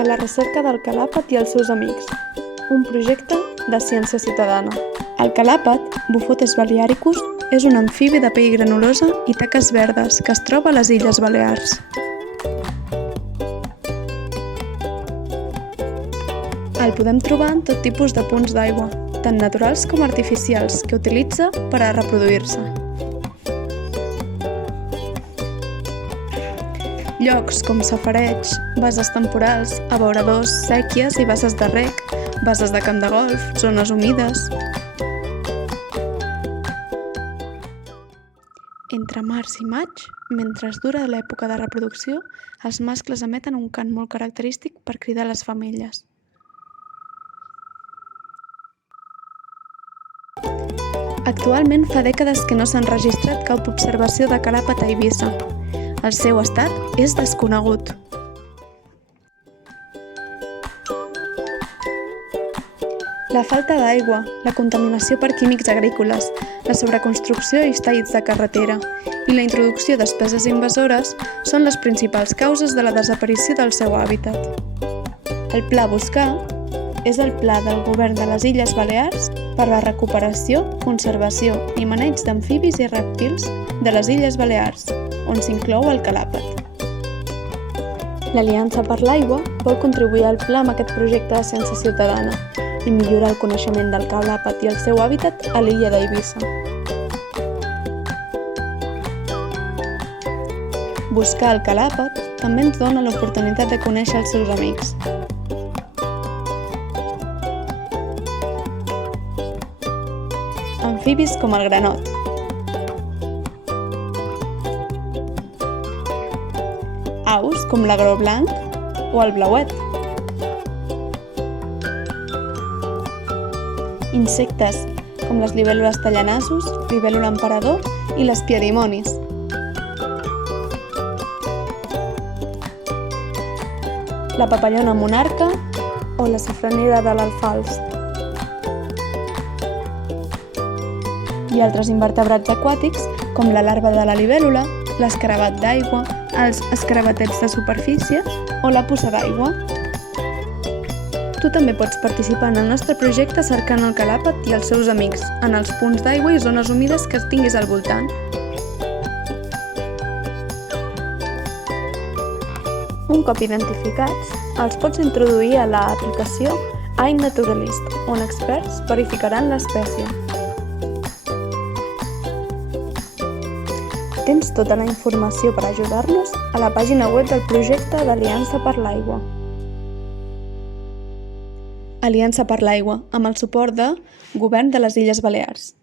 a la recerca del calàpet i els seus amics, un projecte de ciència ciutadana. El calàpet, Buphotes balearicus, és un amfibi de pell granulosa i taques verdes que es troba a les Illes Balears. El podem trobar en tot tipus de punts d'aigua, tant naturals com artificials, que utilitza per a reproduir-se. Llocs com safareigs, bases temporals, abeuradors, séquies i bases de reg, bases de camp de golf, zones humides. Entre març i maig, mentre dura l'època de reproducció, els mascles emeten un cant molt característic per cridar les femelles. Actualment fa dècades que no s'ha enregistrat cap observació de calàpet a Eivissa. El seu estat és desconegut. La falta d'aigua, la contaminació per químics agrícoles, la sobreconstrucció i talls de carretera i la introducció d'espècies invasores són les principals causes de la desaparició del seu hàbitat. El Pla Buscar és el pla del Govern de les Illes Balears per la recuperació, conservació i maneig d'amfibis i rèptils de les Illes Balears, on s'inclou el calàpet. L'Aliança per l'Aigua vol contribuir al pla amb aquest projecte de ciència ciutadana i millorar el coneixement del calàpet i el seu hàbitat a l'illa d'Eivissa. Buscar el calàpet també ens dona l'oportunitat de conèixer els seus amics. Amfibis com el granot. Aus com l'agró blanc o el blauet. Insectes com les libèl·lules tallanassos, libèl·lula emperador i les piedimonis. La papallona monarca o la safranera de l'alfals. I altres invertebrats aquàtics com la larva de la libèl·lula, l'escarabat d'aigua, els escarabatets de superfície o la puça d'aigua. Tu també pots participar en el nostre projecte cercant el calàpet i els seus amics en els punts d'aigua i zones humides que tinguis al voltant. Un cop identificats, els pots introduir a l'aplicació iNaturalist, on experts verificaran l'espècie. Tens tota la informació per ajudar-nos a la pàgina web del projecte d'Aliança per l'Aigua. Aliança per l'Aigua, amb el suport de Govern de les Illes Balears.